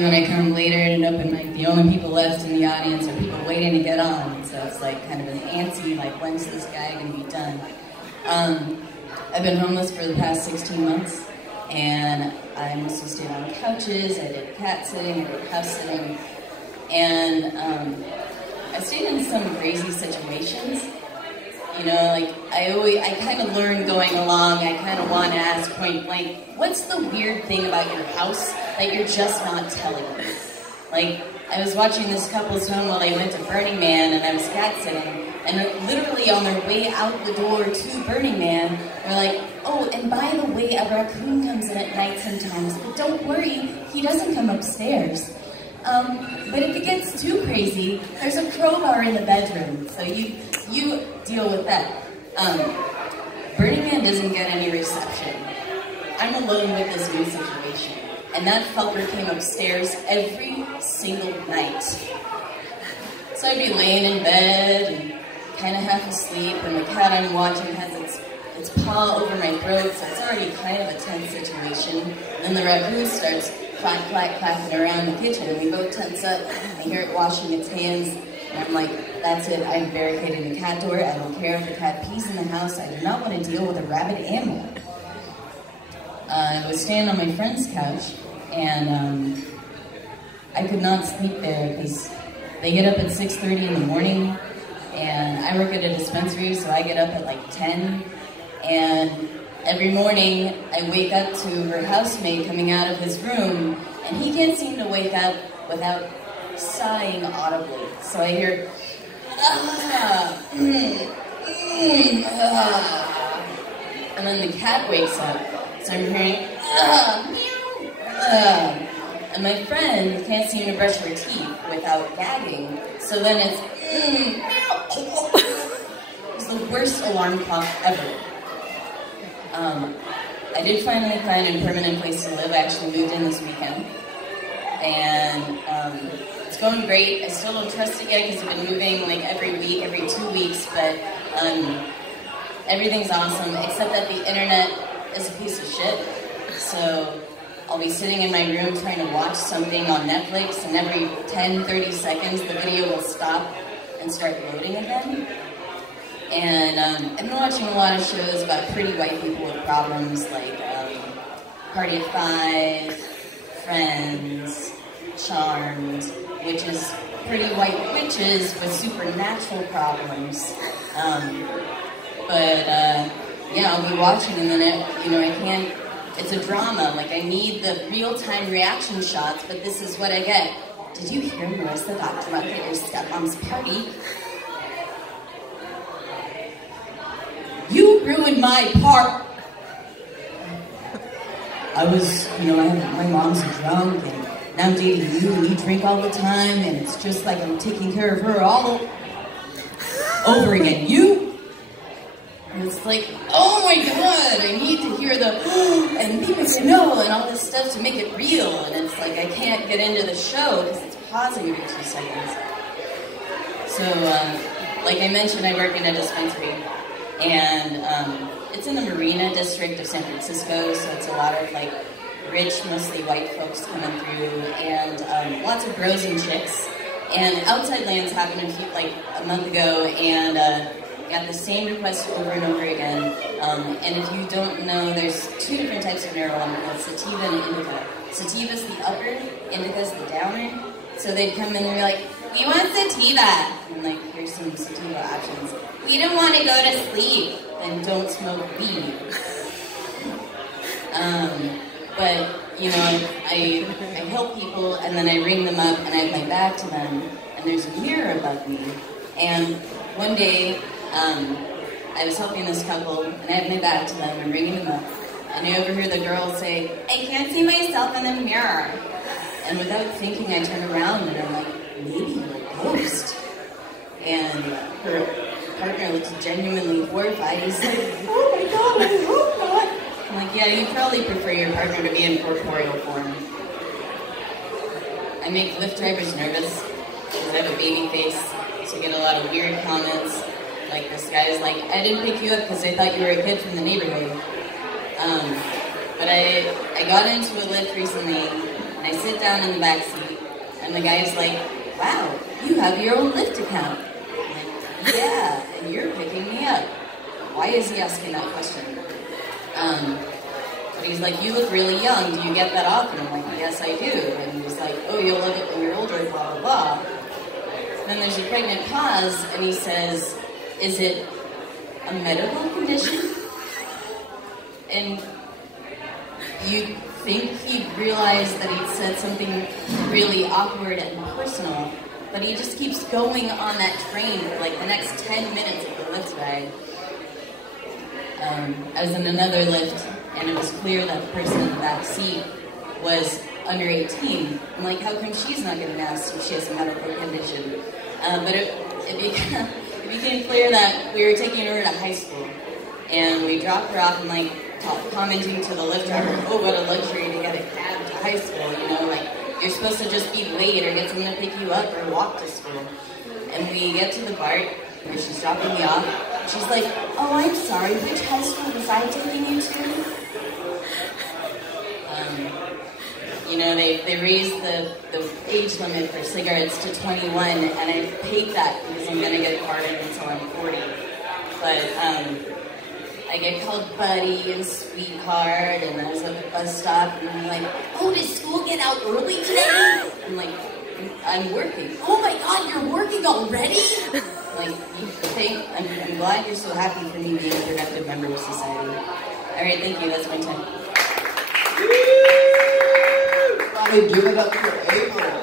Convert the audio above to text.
When I come later and open mic, the only people left in the audience are people waiting to get on. So it's like kind of an antsy, like, when's this guy gonna be done? I've been homeless for the past 16 months, and I mostly stayed on couches. I did cat sitting, I did house sitting, and I stayed in some crazy situations. You know, like, I kind of learned going along, I kind of want to ask point blank, what's the weird thing about your house that you're just not telling me? Like, I was watching this couple's home while they went to Burning Man, and I was cat sitting, and literally on their way out the door to Burning Man, they're like, oh, and by the way, a raccoon comes in at night sometimes, but don't worry, he doesn't come upstairs. But if it gets too crazy, there's a crowbar in the bedroom, so you deal with that. Burning Man doesn't get any reception. I'm alone with this new situation, and that fucker came upstairs every single night. So I'd be laying in bed and kind of half asleep, and the cat I'm watching has its paw over my throat, so it's already kind of a tense situation. And then the raccoon starts clacking around the kitchen, and we both tense up. I hear it washing its hands, and I'm like, that's it, I'm barricading the cat door. I don't care if the cat pees in the house. I do not want to deal with a rabid animal. I was staying on my friend's couch, and I could not sleep there because they get up at 6:30 in the morning, and I work at a dispensary, so I get up at like 10, and every morning I wake up to her housemate coming out of his room, and he can't seem to wake up without sighing audibly. So I hear, and then the cat wakes up. So I'm hearing, meow, and my friend can't seem to brush her teeth without gagging. So then it's, meow. It's the worst alarm clock ever. I did finally find a permanent place to live. I actually moved in this weekend, and it's going great. I still don't trust it yet because I've been moving like every week, every 2 weeks, but everything's awesome, except that the internet is a piece of shit. So I'll be sitting in my room trying to watch something on Netflix, and every 10-30 seconds the video will stop and start loading again. And I've been watching a lot of shows about pretty white people with problems, like Party of Five, Friends, Charmed, which is pretty white witches with supernatural problems. Yeah, I'll be watching, and then I can't, it's a drama, like I need the real-time reaction shots, but this is what I get. Did you hear Marissa got drunk at your stepmom's party? You ruined my part! My mom's a drunk, and now I'm dating you, and you drink all the time, and it's just like I'm taking care of her all over again. You? And it's like, oh my god, I need to hear the and people say no and all this stuff to make it real, and it's like I can't get into the show because it's pausing every 2 seconds. So, like I mentioned, I work in a dispensary, and it's in the Marina district of San Francisco, so it's a lot of like rich, mostly white folks coming through, and lots of bros and chicks. And Outside Lands happened a month ago, and got the same request over and over again. And if you don't know, there's 2 different types of marijuana, called sativa and indica. Sativa's the upper, indica's the downer. So they'd come in and be like, we want sativa. And like, here's some sativa options. We don't want to go to sleep. Then don't smoke weed. But, you know, I help people, and then I ring them up, and I have my back to them, and there's a mirror above me. And one day, I was helping this couple, and I had my back to them and ringing them up, and I overheard the girl say, I can't see myself in the mirror. And without thinking, I turn around, and I'm like, maybe you're a ghost. And her partner looks genuinely horrified. He's like, oh my god, I hope not. I'm like, yeah, you probably prefer your partner to be in corporeal form. I make Lyft drivers nervous because I have a baby face, so I get a lot of weird comments. Like this guy's like, I didn't pick you up because I thought you were a kid from the neighborhood. But I got into a Lyft recently And I sit down in the back seat, and the guy's like, wow, you have your own Lyft account. I'm like, yeah, and you're picking me up. Why is he asking that question? But he's like, you look really young, do you get that often? I'm like, yes, I do. And he's like, oh, you'll love it when you're older, blah, blah, blah. Then there's a pregnant pause, and he says, is it a medical condition? And you'd think he'd realize that he'd said something really awkward and personal, but he just keeps going on that train for like the next 10 minutes of the Lyft ride. I was in another Lyft, and it was clear that the person in the back seat was under 18. I'm like, how come she's not getting asked if she has a medical condition? But it became clear that we were taking her to high school, and we dropped her off and like commenting to the Lyft driver, oh, what a luxury to get a cab to high school, you know, like you're supposed to just be late or get someone to pick you up or walk to school. And we get to the BART where she's dropping me off. She's like, oh, I'm sorry, which high school was I taking you to? You know, they raised the age limit for cigarettes to 21, and I paid that because I'm going to get carded until I'm 40. But I get called buddy and sweetheart, and I was at the bus stop, and I'm like, oh, did school get out early today? I'm like, I'm working. Oh my God, you're working already? Like, you think, I'm glad you're so happy for me being a productive member of society. All right, thank you, that's my time. Give it up for Abel.